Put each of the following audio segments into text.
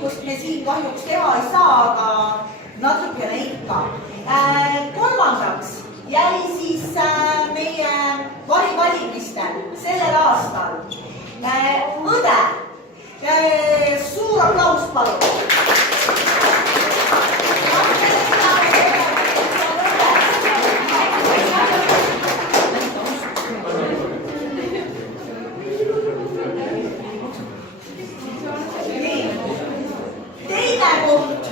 selgust me siin kahjuks teha ei saa, aga natukene ikka. Kolmandaks jäi siis meie varivalimistel sellel aastal õde. Suur aplaus palun. Teine koht,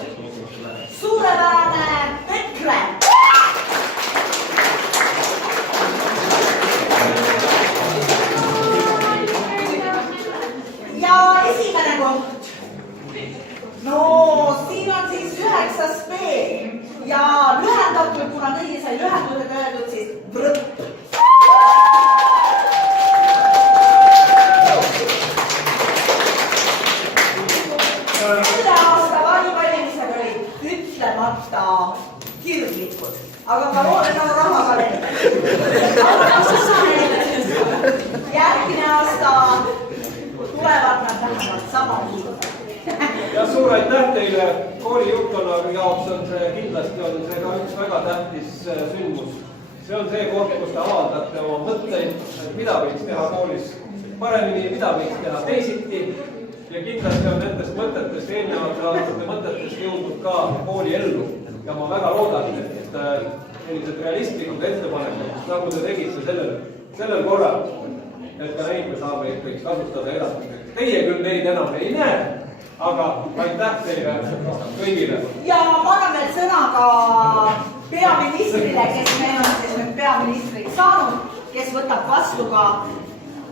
suurepärane Pekre. Ja esimene koht. No siin on siis 9B ja lühendatud, kuna kõigi sai lühendused öeldud, siis VRõpp. Selle aasta varivalimised olid ütlemata kirglikud, aga ma loodan nagu rahakalend. Järgmine aasta tulevad nad vähemalt sama kiirelt. Ja suur aitäh teile kooli juhtkonna jaoks on see kindlasti on see ka üks väga tähtis sündmus. See on see koht, kus te avaldate oma mõtteid, mida võiks teha koolis paremini, mida võiks teha teisiti. Ja kindlasti on nendest mõtetest, eelnevate aastate mõtetest jõudnud ka kooli ellu. Ja ma väga loodan, et sellised realistlikud ettepanekud, nagu te tegite sellel korral, et ka neid me saame ikkagi kasutada edasi. Teie küll neid enam ei näe, aga aitäh teile kõigile. Ja ma annan veel sõna ka peaministrile, kes meil on siis nüüd peaministriks saanud, kes võtab vastu ka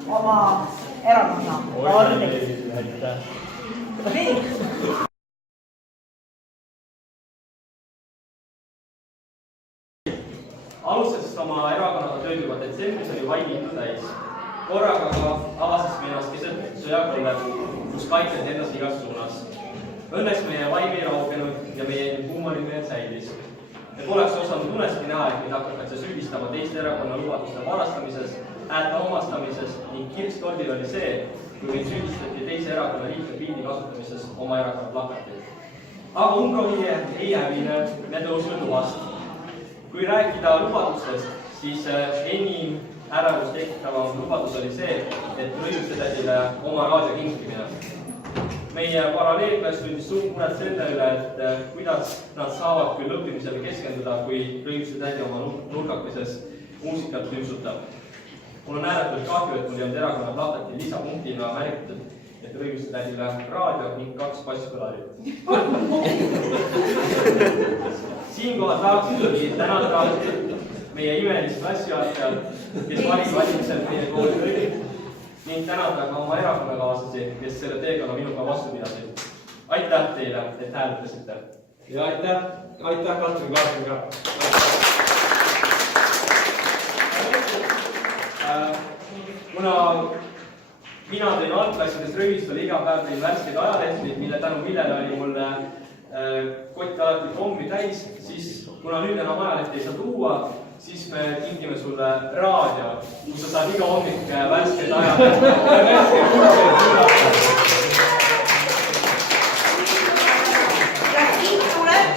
oma erakonna. Alustasest oma erakonnaga tööd juba detsembris oli vaimitu täis. Korraga ka avastasime ennast keset sõjakolle, kus kaitseti ennast igas suunas. Õnneks meie vaim ei raugenud ja meie huumorimeel säilis. Et oleks osanud unestki näha, et meid hakatakse süüdistama teiste erakonna lubaduste varastamises, häälte omastamises ning kirstordil oli see, kui meid süüdistati teise erakonna liikme pildi kasutamises oma erakonna plakateid. Aga Umbroviie ei hävine, me tõusime tuvast. Kui rääkida lubadustest, siis enim ärevust tekitavam lubadus oli see, et lõiusedadile oma raadio kinkimine. Meie paralleelklass tundis suurt muret selle üle, et kuidas nad saavad küll õppimisele keskenduda, kui lõiusedadi oma nurgakeses muusikat lüpsutab. Mul on ääretult kahju, et mul ei olnud erakonna plakati lisapunktina märgitud, et lõiusedadile raadio ning 2 passkõlarit. Siinkohal tahaksingi tänada meie imelist klassijuhatajat, kes valimisel meie kooli lõi, ning tänada ka oma erakonnakaaslasi, kes selle teekonna minuga vastu pidasid. Aitäh teile, et hääletasite. Ja aitäh Katrin Kaarsenga. Kuna mina tein algklassides röövistule iga päev tein värskeid ajalehteid, millele oli mulle kott alati pommi täis, siis kuna nüüd enam ajalehti ei saa tuua, siis me kinkime sulle raadio, kus sa saad iga hommik värskeid ajalehti. Ja siit tuleb